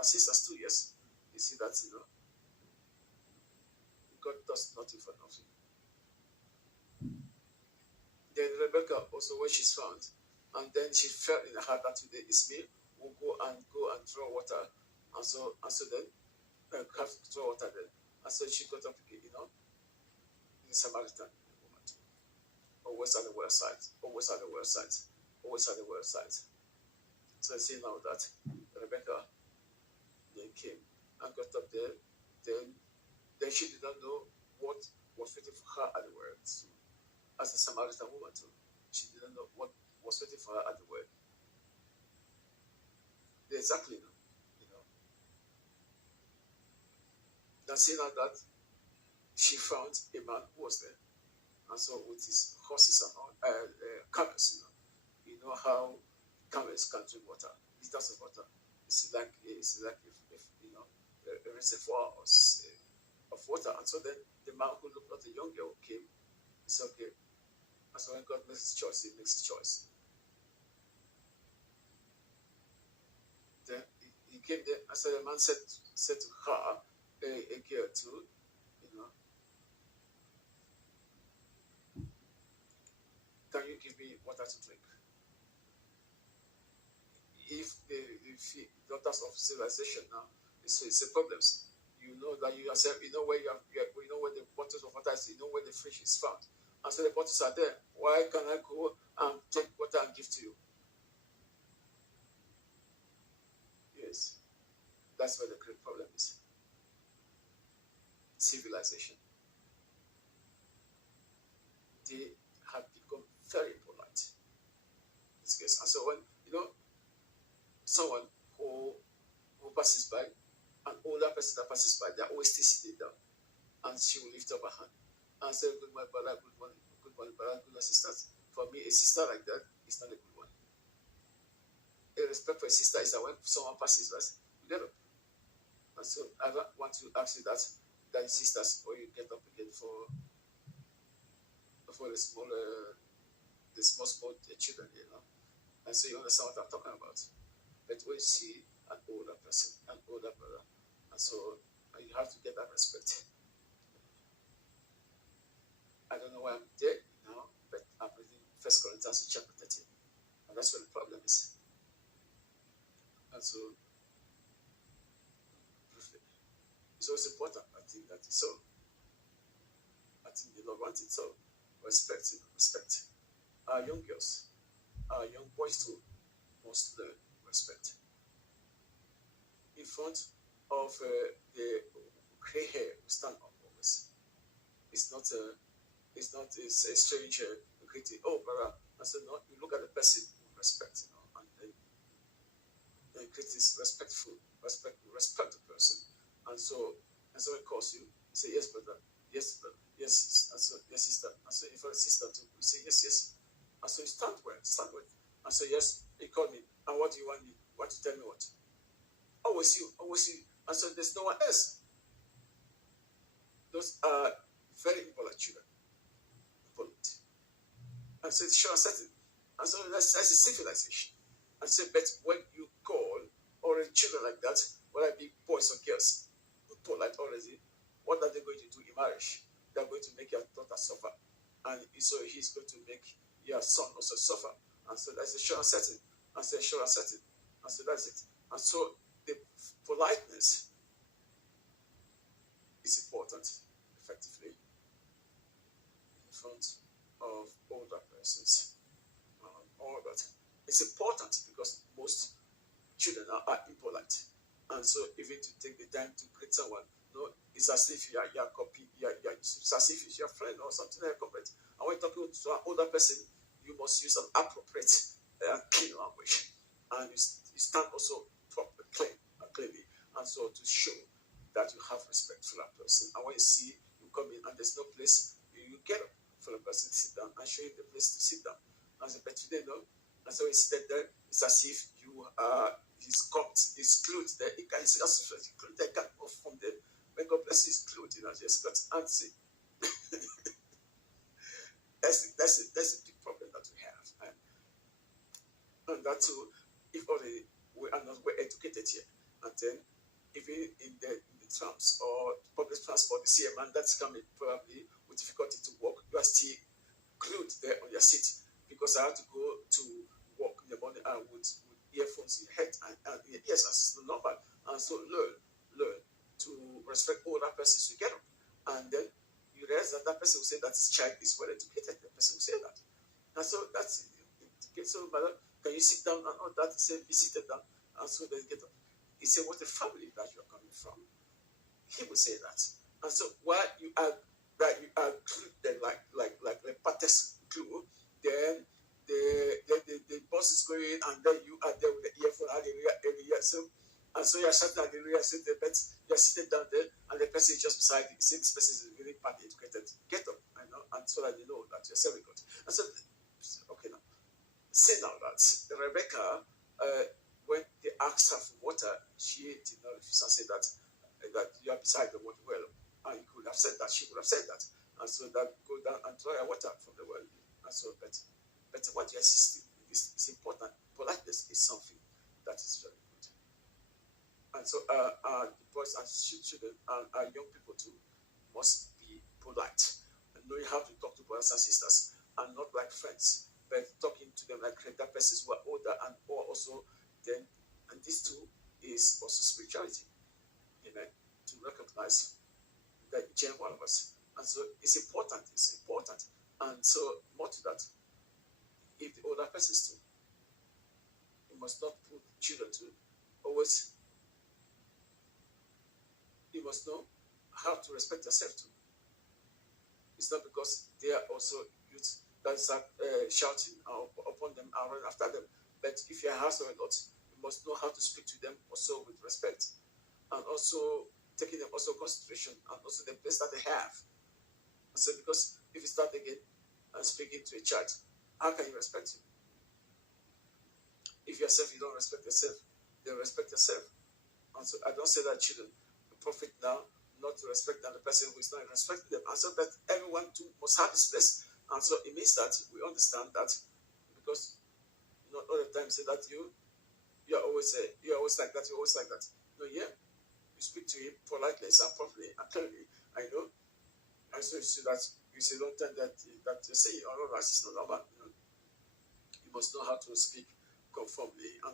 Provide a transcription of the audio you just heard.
brothers and sisters too, yes. You see that, God does nothing for nothing. Then Rebecca also, when she's found, and then she felt in her heart that today Ismail will go and draw water, and so then have to draw water then, and so she got up again, the Samaritan woman, always at the well side, always at the well side, always at the well side. So I see now that Rebecca then came and got up there, then she did not know what was waiting for her at the well. As a Samaritan woman too, she didn't know what was waiting for her at the well. They exactly know, Then seeing that she found a man who was there, and so with his horses and all, camels, you know how camels can drink water, liters of water. It's like if a reservoir of water, and so then the man who looked at the young girl came. He said, okay. And so when God makes his choice, he makes his choice. Then he came there, and so the man said to her, a girl too, can you give me water to drink? If the daughters of civilization now, it's a problem. You know that you yourself, where where the bottles of water is, where the fish is found. And so the bottles are there. Why can I go and take water and give to you? Yes. That's where the great problem is. Civilization. They have become very polite. In this case. And so when, someone who passes by, an older person that passes by, they're always still sitting down. And she will lift up her hand and say, good morning, brother, good morning, brother, good morning, sisters. For me, a sister like that is not a good one. A respect for a sister is that when someone passes by, you get up. And so I don't want to ask you that sisters, or you get up again for the small children, And so you understand what I'm talking about. But when you see an older person, an older brother, and so you have to get that respect. I don't know why I'm there now, but I'm reading 1 Corinthians chapter 13. And that's where the problem is. And so, briefly, it's also important, I think, that it's so. I think the Lord wants it so. Respect. Our young girls, our young boys too, must learn respect. In front of the gray hair, we stand up always. It's not a strange greeting. Oh, brother. I said, no, you look at the person with respect, and then greet is respectful. Respect the person. And so it calls you. You say, yes, brother. Yes, brother. Yes, and so, yes, sister. And so if you're a sister too, you say, yes, yes. And so you stand well. And so, yes, he called me. And what do you want me? Want to tell me what? Always you. And so there's no one else. Those are very important children. Important. And so it's sure setting. And so that's a civilization. And so, but when you call or children like that, whether it be boys or girls, polite already, what are they going to do in marriage? They're going to make your daughter suffer. And so he's going to make your son also suffer. And so that's a sure setting. And so And so that's it. And so the politeness is important, effectively, in front of older persons. All that. It's important because most children are impolite. And so even to take the time to greet someone, it's as if you're copy, it's as if it's your friend or something like that. And when talking to an older person, you must use an appropriate, clean language. And you stand also properly, clearly. And so to show that you have respect for that person. And when you see you come in and there's no place, you get up for the person to sit down and show him the place to sit down. And so, but today, and so he's seated there, it's as if you are his clothes there. He can't see us, they can't move from there. When God bless his clothes, just got antsy. That's a big problem that we have. And that too, if only we are not well educated here. And then even in the trams or public transport, you see a man that's coming probably with difficulty to walk, you are still glued there on your seat, because I have to go to work in the morning and with earphones in your head and yes, it's normal. And so learn to respect older persons together. And then you realize that that person will say that his child is well educated. The person will say that. And so that's it. Okay, so madam, can you sit down and all that? He said, be seated down. And so they get up. He said, what a family that you're coming from. He will say that. And so while you are glued there like pattest glue, then the bus is going and then you are there with the earphone, hallelujah. So and so you're shouting hallelujah, so you're sitting down there and the person is just beside you. You see this person is really badly educated. Get up, I know, and so that you know that you're serving God. And so okay now. Say now that Rebecca, when they asked her for water, she did not refuse and say that you are beside the water well. And you could have said that, she would have said that. And so that go down and draw your water from the well. And so but what you assist is important. Politeness is something that is very good. And so the boys and children and young people too must be polite and knowing how to talk to brothers and sisters and not like friends, but talking to them like that persons who are older and or also then, and this too is also spirituality, amen, to recognize that each and one of us. And so it's important. And so more to that, if the older persons too, you must not put children to always, you must know how to respect yourself too. It's not because they are also youth that start shouting upon them and run after them. But if you have a lot, you must know how to speak to them also with respect, and also taking them also consideration, and also the place that they have. So because if you start again and speaking to a child, how can you respect him? If yourself you don't respect yourself, then respect yourself. And so I don't say that children profit now not to respect the person who is not respecting them. And so that everyone too must have this place. And so it means that we understand that, because not all the time say that you're always like that, you're always like that. No, yeah. You speak to him politely and properly and clearly. I know. And so you say don't tell that you say, oh no, that's not normal. You must know how to speak conformably.